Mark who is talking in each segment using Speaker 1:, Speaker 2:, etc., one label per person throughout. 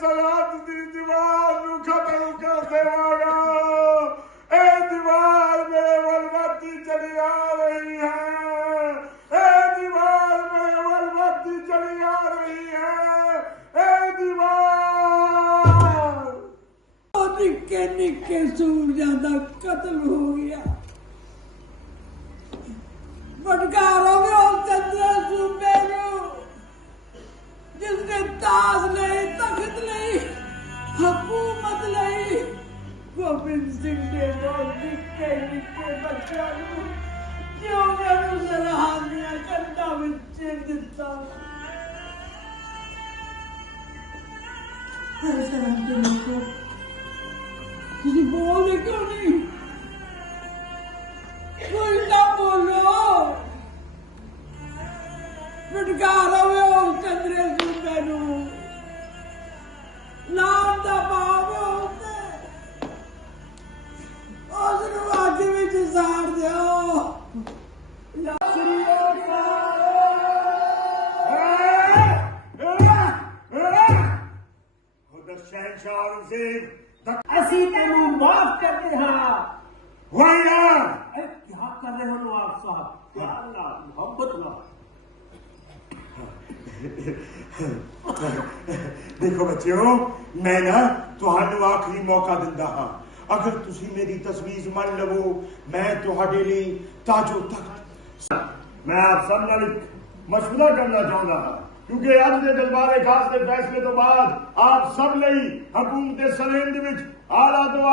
Speaker 1: سلاد دی دیوار نو ختم کر دیواں گا اے دیوار میرے ولبتی چلی آ رہی ہے۔ اے دیوار میرے ولبتی چلی آ رہی ہے۔ اے دیوار۔ اور نکے نکے سور زیادہ قتل ہو گیا۔ بڑکارا ਬੱਚਿਆਂ ਨੂੰ ਕਿਉਂ ਮੈਨੂੰ ਸਰਹਾਨੀਆਂ ਕੰਧਾਂ ਵਿੱਚ ਚਿਰ ਦਿੱਤਾ ਹਰ ਤਰ੍ਹਾਂ ਦੇ ਲੋਕੋ ਤੁਸੀਂ ਬੋਲਦੇ ਕਿਉਂ ਨਹੀਂ اتحاد کر ہو نواب صاحب؟ کیا اللہ
Speaker 2: دیکھو بچیو میں نا تہانوں آخری موقع دندا ہاں۔ اگر تسی میری تجویز من لو میں تہاڈے لی تاجو تخت۔ میں آپ سب نال مشورہ کرنا چاہندا ہاں کیونکہ آج دے دربار خاص دے فیصلے تو بعد آپ سب لئی حکومت سرہند وچ اعلی دعا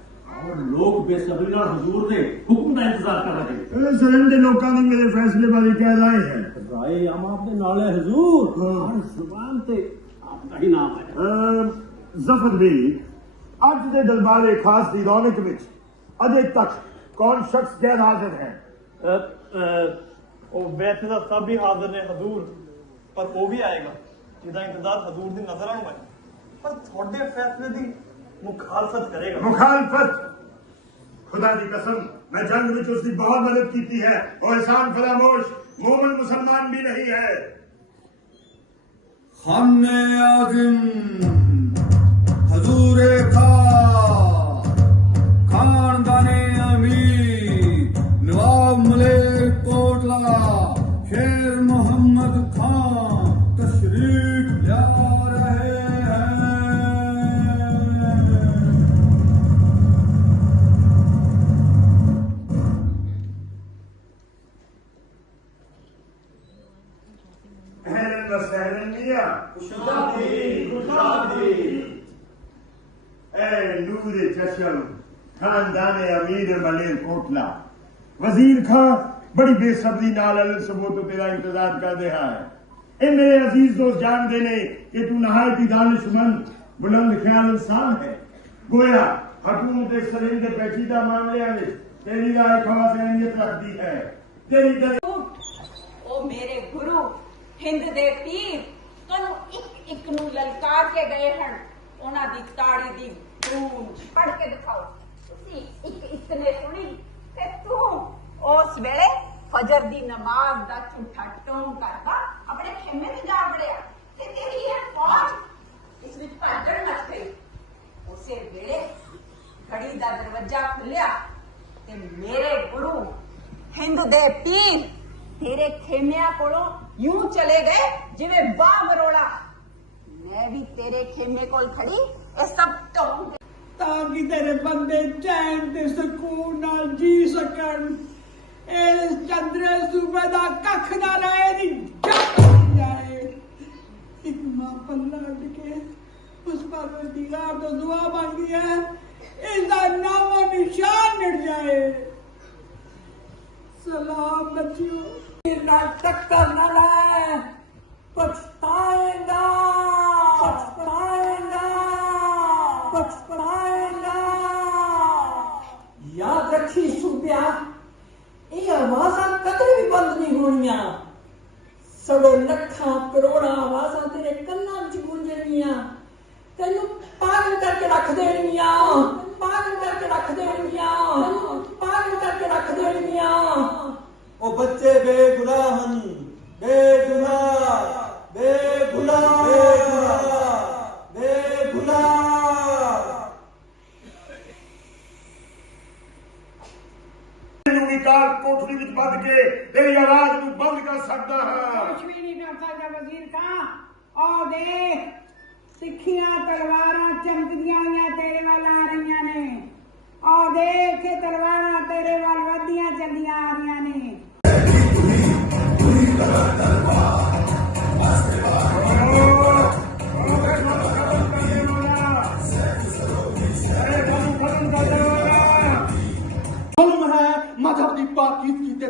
Speaker 2: ਔਰ ਲੋਕ ਬੇਸਬਰੀ ਨਾਲ ਹਜ਼ੂਰ ਦੇ ਹੁਕਮ ਦਾ ਇੰਤਜ਼ਾਰ ਕਰ ਰਹੇ ਨੇ। ਇਹ ਜ਼ਲਮ ਦੇ ਲੋਕਾਂ ਦੀ ਮੇਰੇ ਫੈਸਲੇ ਬਾਰੇ ਕਹਿ ਰਾਏ ਹੈ। ਰਾਏ ਆਮ ਆਪਣੇ ਨਾਲ ਹੈ ਹਜ਼ੂਰ। ਹਰ ਜ਼ੁਬਾਨ ਤੇ ਆਪਦਾ ਹੀ ਨਾਮ ਹੈ। ਜ਼ਫਰ ਵੀ ਅੱਜ ਦੇ ਦਰਬਾਰੇ ਖਾਸ ਦੀ ਰੌਣਕ ਵਿੱਚ ਅਜੇ ਤੱਕ ਕੌਣ ਸ਼ਖਸ ਗੈਰ ਹਾਜ਼ਰ ਹੈ? ਉਹ ਵੈਸੇ ਤਾਂ ਸਭ ਹੀ ਹਾਜ਼ਰ ਨੇ ਹਜ਼ੂਰ ਪਰ ਉਹ ਵੀ ਆਏਗਾ ਜਿਹਦਾ ਇੰਤਜ਼ਾਰ ਹਜ਼ੂਰ ਦੀ ਨਜ਼ਰਾਂ ਨੂੰ ਹੈ। ਪਰ ਤੁਹਾਡੇ ਫੈਸਲੇ ਦੀ ਮੁਖਾਲਫਤ ਕਰੇਗਾ। ਮੁਖਾਲਫਤ خدا دی قسم، میں جنگ میں اس بہت مدد کیتی ہے اور احسان فراموش، مومن مسلمان بھی نہیں ہے۔
Speaker 1: ہم نے آدم، حضور کا خاندان امیر نواب ملے کوٹلا، شیر محمد
Speaker 2: نصرانیہ اے نور چشم خاندان امیر ملین کوٹلا وزیر خان بڑی بے صبری نال ثبوت تیرا انتظار کر رہا ہے اے میرے عزیز دوست جان دینے کہ تو نہایت ہی دانش مند بلند خیال انسان ہے گویا حکومت سلیم کے پیچیدہ معاملے میں تیری رائے خواہ خواص اہمیت رکھتی ہے تیری
Speaker 1: او میرے گرو ਹਿੰਦ ਦੇ ਪੀਰ ਤੁਹਾਨੂੰ ਇੱਕ ਇੱਕ ਨੂੰ ਲਲਕਾਰ ਕੇ ਗਏ ਹਨ। ਉਹਨਾਂ ਦੀ ਤਾੜੀ ਦੀ ਗੂੰਜ ਪੜ ਕੇ ਦਿਖਾਓ। ਤੁਸੀਂ ਇੱਕ ਇੱਕ ਨੇ ਸੁਣੀ, ਤੇ ਤੂੰ ਉਸ ਵੇਲੇ ਫਜਰ ਦੀ ਨਮਾਜ਼ ਦਾ ਝੂਠਾ ਟੋਂ ਕਰਦਾ, ਆਪਣੇ ਖੇਮੇ ਤੇ ਜਾ ਵੜਿਆ ਤੇ ਤੇਰੀ ਇਹ ਫੌਜ ਇਸ ਵਿੱਚ ਭੱਜਣ ਲੱਗ ਗਈ। ਉਸੇ ਵੇਲੇ ਘੜੀ ਦਾ ਦਰਵਾਜ਼ਾ ਖੁੱਲਿਆ ਤੇ ਮੇਰੇ ਗੁਰੂ ਹਿੰਦ ਦੇ ਪੀਰ ਤੇਰੇ ਖੇਮਿਆਂ ਕੋਲੋਂ یوں چلے گئے جو باہ مروڑا میں بھی تیرے کھیمے کول کھڑی، اے سب کہوں۔ گے تاکہ تیرے بندے چین تے سکون نال جی سکن۔ اے چندر صوبے دا ککھ نہ رہے، دی جان جائے۔ ایک ماں پلہ اٹھ کے اس پر دیگار تو دعا مانگی ہے۔ اس دا نام و نشان مٹ جائے۔ سلام بچیوں۔ ਫਿਰ ਨਾਲ ਟੱਕਰ ਨਾ ਲੈ। ਪਛਤਾਏਗਾ। ਪਛਤਾਏਗਾ। ਪਛਤਾਏਗਾ। ਯਾਦ ਰੱਖੀ ਸੁਬਿਆ ਇਹ ਆਵਾਜ਼ਾਂ ਕਦੇ ਵੀ ਬੰਦ ਨਹੀਂ ਹੋਣੀਆਂ। ਸਗੋਂ ਲੱਖਾਂ ਕਰੋੜਾਂ ਆਵਾਜ਼ਾਂ ਤੇਰੇ ਕੰਨਾਂ ਵਿੱਚ ਗੂੰਜਣੀਆਂ ਤੈਨੂੰ ਪਾਗਲ ਕਰਕੇ ਰੱਖ ਦੇਣਗੀਆਂ। ਪਾਗਲ ਕਰਕੇ ਰੱਖ ਦੇਣਗੀਆਂ। وہ بچے بے گناہ بے گناہ بے گناہ بے گناہ۔ بے گناہ
Speaker 2: وچ بند کے آواز نو بند کر ہاں۔
Speaker 1: کچھ بھی نہیں وزیر کا۔ او دیکھ سکھیاں تلواراں چمکدیاں تیرے آ رہی او دیکھ تلواراں تیرے ودیاں چلیاں آ رہی نے۔
Speaker 2: مذہب کی باتچیت کی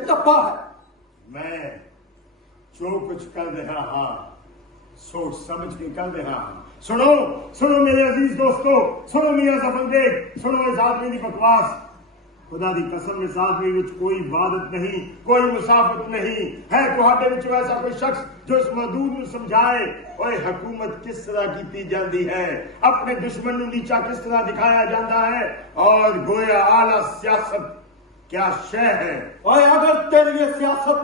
Speaker 2: میں جو کچھ کر رہا ہاں سوچ سمجھ کے کر رہا ہاں۔ سنو سنو میرے عزیز دوستو، سنو میاں زفر دیکھ سنو اس آدمی بکواس۔ خدا دی قسم میں ساتھ میں وچ کوئی عبادت نہیں، کوئی مسافت نہیں۔ ہے تو ہاتھے وچ ایسا کوئی شخص جو اس مدود نو سمجھائے؟ اوے حکومت کس طرح کی تی جاندی ہے؟ اپنے دشمن نو نیچا کس طرح دکھایا جاندہ ہے؟ اور گویا اعلی سیاست کیا شے ہے؟ اوے اگر تیرے یہ سیاست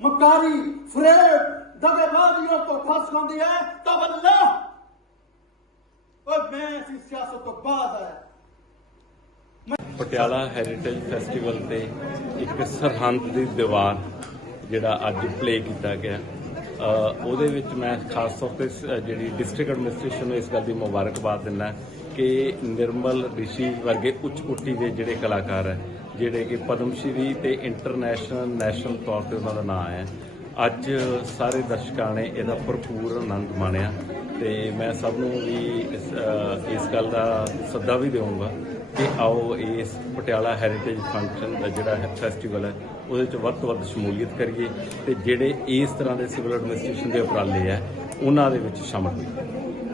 Speaker 2: مکاری، فریب دگے بازیوں تو پھنس ہوندی ہے تو اللہ! اور میں ایسی سیاست تو باز آیا ਪਟਿਆਲਾ ਹੈਰੀਟੇਜ ਫੈਸਟੀਵਲ ਤੇ ਇੱਕ ਸਰਹੰਦ ਦੀ ਦੀਵਾਰ ਜਿਹੜਾ ਅੱਜ ਪਲੇ ਕੀਤਾ ਗਿਆ। ਉਹਦੇ ਵਿੱਚ ਮੈਂ ਖਾਸ ਤੌਰ ਤੇ ਜਿਹੜੀ ਡਿਸਟ੍ਰਿਕਟ ਐਡਮਿਨਿਸਟ੍ਰੇਸ਼ਨ ਨੂੰ ਇਸ ਗੱਲ ਦੀ ਮੁਬਾਰਕਬਾਦ ਦਿੰਦਾ ਕਿ ਨਿਰਮਲ ਰਿਸ਼ੀ ਵਰਗੇ ਉੱਚ ਕੋਟੀ ਦੇ ਜਿਹੜੇ ਕਲਾਕਾਰ ਹੈ, ਜਿਹੜੇ ਕਿ ਪਦਮ ਸ਼੍ਰੀ ਤੇ ਇੰਟਰਨੈਸ਼ਨਲ ਨੈਸ਼ਨਲ ਤੌਰ ਤੇ ਉਹਨਾਂ ਦਾ ਨਾਮ ਹੈ ਅੱਜ ਸਾਰੇ ਦਰਸ਼ਕਾਂ ਨੇ ਇਹਦਾ ਭਰਪੂਰ ਆਨੰਦ ਮਾਣਿਆ ਤੇ ਮੈਂ ਸਭ ਨੂੰ ਵੀ ਇਸ ਇਸ ਗੱਲ ਦਾ ਸੱਦਾ ਵੀ ਦੇਵਾਂਗਾ ਕਿ ਆਓ ਇਸ ਪਟਿਆਲਾ ਹੈਰੀਟੇਜ ਫੰਕਸ਼ਨ ਦਾ ਜਿਹੜਾ ਹੈ ਫੈਸਟੀਵਲ ਹੈ, ਉਹਦੇ 'ਚ ਵੱਧ ਤੋਂ ਵੱਧ ਸ਼ਮੂਲੀਅਤ ਕਰੀਏ ਤੇ ਜਿਹੜੇ ਇਸ ਤਰ੍ਹਾਂ ਦੇ ਸਿਵਲ ਐਡਮਿਨਿਸਟ੍ਰੇਸ਼ਨ ਦੇ ਉਪਰਾਲੇ ਹੈ, ਉਹਨਾਂ ਦੇ ਵਿੱਚ ਸ਼ਾਮਲ ਹੋਈਏ।